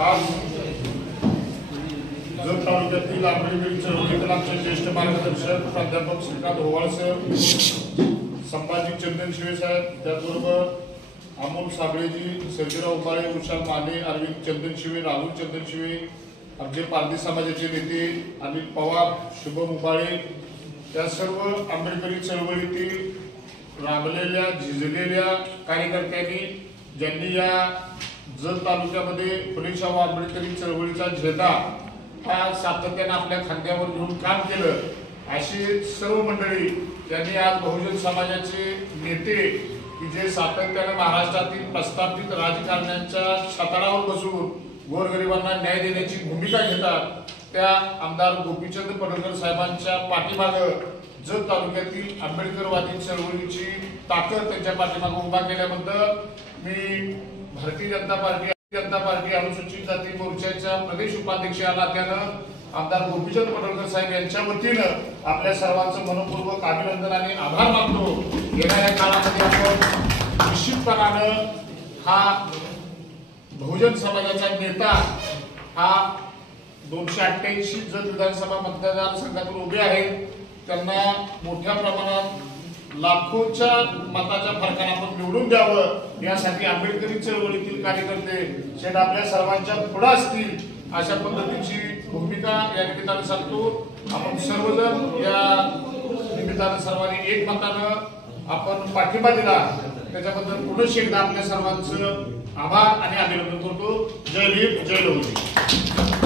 आज जत तालुक्यातील आंबेडकरी चळवळीतील आमचे ज्येष्ठ मार्गदर्शक प्राध्यापक श्रीकांत ओवाळ सर, संभाजी चंदनशिवे साहेब, त्याचबरोबर अमोल साबळेजी, सर्जेराव उबाळे, उषा माने, अरविंद चंदनशिवे, राहुल चंदनशिवे, आमचे पारधी समाजाचे नेते अनिल पवार, शुभम उबाळे, या सर्व आंबेडकरी चळवळीतील राबलेल्या झिजलेल्या कार्यकर्त्यांनी ज्यांनी या जत तालुक्यामध्ये फुले शाहू आंबेडकरी चळवळीचा झेंडा हा सातत्याने आपल्या खांद्यावर घेऊन काम केलं, अशी सर्व मंडळी यांनी आज बहुजन समाजाचे नेते की जे सातत्याने महाराष्ट्रातील प्रस्थापित राजकारण्यांच्या छताडावर बसून गोरगरिबांना न्याय देण्याची भूमिका घेतात, त्या आमदार गोपीचंद पडळकर साहेबांच्या पाठीमागे जत तालुक्यातील आंबेडकरवादी चळवळीची ताकद त्यांच्या पाठीमागे उभा केल्याबद्दल मी भारतीय जनता पार्टी अनुसूचित जाती मोर्चाच्या प्रदेश उपाध्यक्षाला त्यानं आमदार गोपीचंद पडळकर साहेब यांच्या वतीनं आपल्या सर्वांचं मनपूर्वक अभिनंदन आणि आभार मानतो। येणाऱ्या काळामध्ये आपण निश्चितपणानं हा बहुजन समाजाचा नेता हा 288 जत विधानसभा मतदारसंघातून उभे आहेत, त्यांना मोठ्या प्रमाणात लाखोच्या मताच्या फरकाने आपण निवडून द्यावं यासाठी आंबेडकरी चळवळीतील कार्यकर्ते शेट आपल्या सर्वांच्या पुढे असतील अशा पद्धतीची भूमिका या निमित्ताने सांगतो। आपण सर्वजण या निमित्ताने सर्वांनी एकमतानं आपण पाठिंबा दिला त्याच्याबद्दल पुन्हा एकदा आपल्या सर्वांचं आभार आणि अभिनंदन करतो। जय भीम, जय लोकशाही।